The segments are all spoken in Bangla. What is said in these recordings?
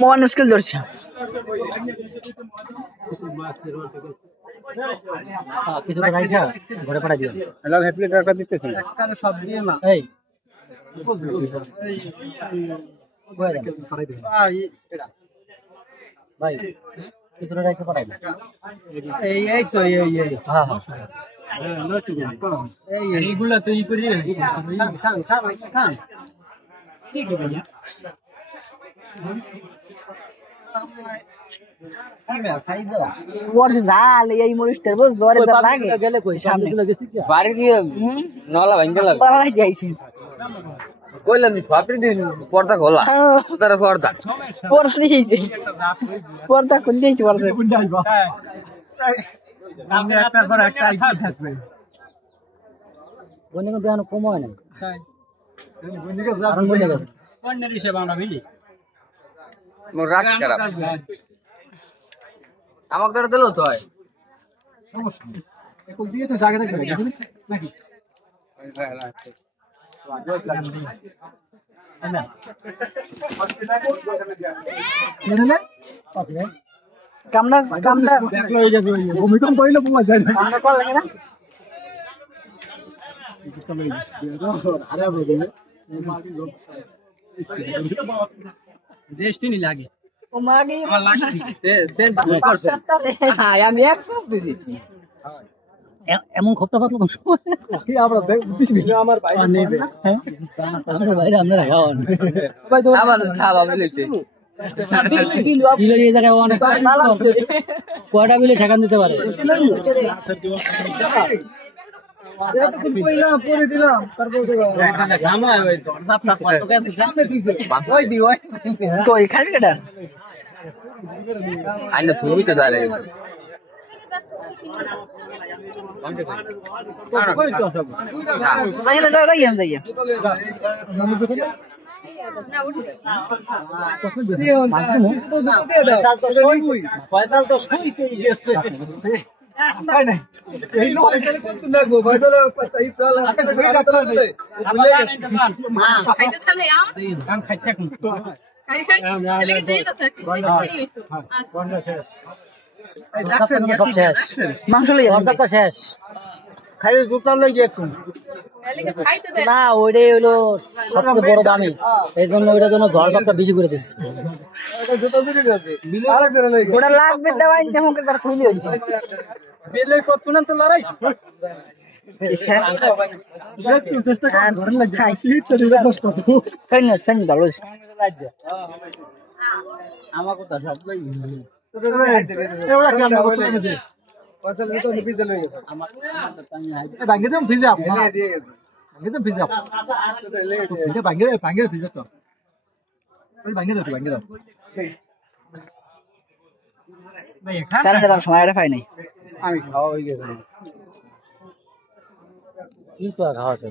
মন স্কিল ধরছে কিছু তো রাইখা ঘরে পাঠাই দিও হ্যালো হ্যাপি টাকা দিতেছ একবারে সব দিয়ে না এই ভাই কিছু রাইখা পাঠাই এই এই তো এই এই হ্যাঁ হ্যাঁ এইগুলা তো ই করি খান ঠিক আছে ওর জাল এই মরিচটার বস জোরে যা লাগে গেলে কই সামনে গেছি কি বাড়ি দিয়ে নলা ভাঙতে লাগে বাড়াই যাইছি কইলাম নি সবই দিন পর্দা খোলা তার পর্দা দিয়েছে পর্দা খুলে দিয়েছে পর্দা কোন যাইবা সামনে একটার পর একটা আইতে থাকবে বনে তো এখন কম হয় না তাই বনে কে যা বনে গেছে পণ্যের হিসেবে আমরা মিলি মোর রাত খারাপ আমাকে ধরে দিলো তো হয় সমস্যা নেই একটু দিয়ে তো জায়গা থেকে নাকি কামনা কামনা দেখলো হয়ে যাবে ভূমিকম্প হইলো বোমা যায় না কামনা কল লাগে না আরে বলি দেশটিনি লাগে ও মাগে আমার লাগছে সেন করছে হ্যাঁ আমি এক সব দিছি এমন খোপটা পাতলো কি আমরা বুঝবি আমার ভাই নেবে হ্যাঁ আমার ভাই আমরা রাখাও ভাই তো আবার খাওয়া মিলেছে বিল এই জায়গায় অনেক কয়টা বিলে ঠেকান দিতে পারে মাংস শেষ খাইলে জুতা লেগে একটু না ওইটাই হলো সবচেয়ে বড় দামি এই জন্য ওইটার জন্য ঝড়টা বেশি করে দিচ্ছে ওটা লাগবে দেওয়াই যেমন তার খুবই হয়েছে আমার কথা সব সময় পাই নাই আমি খাওয়া হয়ে গেছে কিন্তু খাওয়া আছে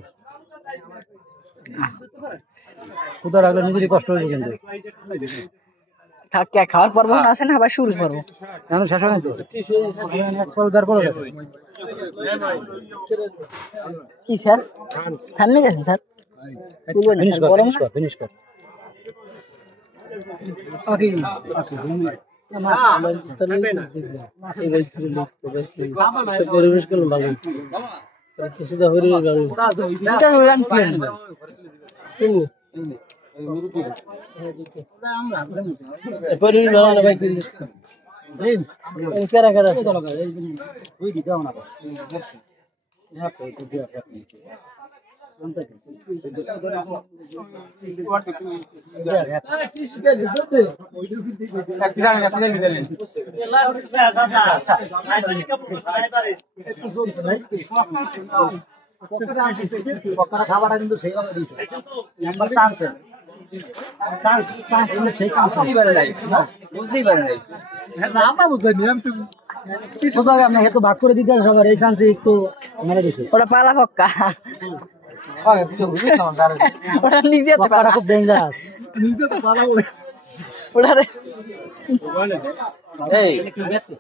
কোথাও রাখলে নিজেরই কষ্ট হয়েছে কিন্তু খাওয়ার পর্ব আছে না আবার শুরু করবো এখন শেষ হয় তো কি স্যার থামে গেছেন স্যার ফিনিশ কর পরিবেশ করলাম ভালো খাবার কিন্তু সেইভাবে দিয়েছে একবার চান্স বুঝতেই পারে নাই আমরা বুঝতে ভাগ করে দিতে সবার এই চান্সে একটু মেরে দিছে ওটা পালা পক্কা ওটা নিজে খুব ডেঞ্জারাস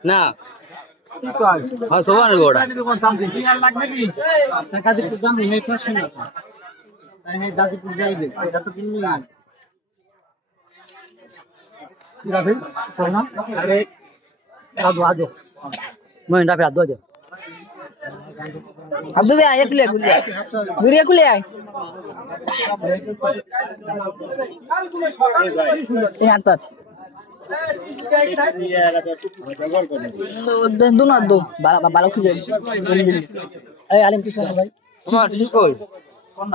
না সোবান গোড়া দাদিপুর যাইবে मैं डाफे हाथ दो दे अब्दू भी आए खुले खुले गुड़िया खुले आए यहाँ पर दोनों दो बाला बाला खुले ए आलिम किस भाई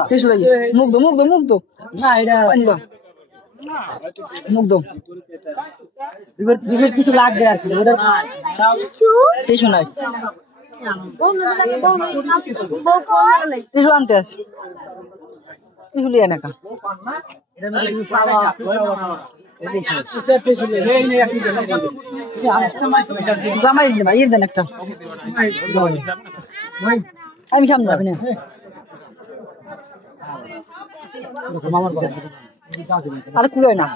किस लगे मुख दो ना এটা मुख दो বিবের কিছু লাগবে আর কি ওদের টিস্যু নাই টিস্যু আনতে আছে টিস্যু লিয়ে না কা জামাই দিন ভাই দেন একটা আমি সামনে যাবি না আরে খুলে না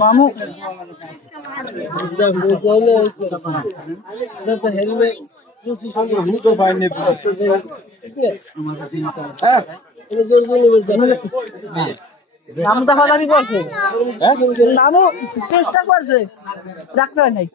মামু নাম তো ফাদাবি করছে নামও চেষ্টা করছে ডাক্তার নাই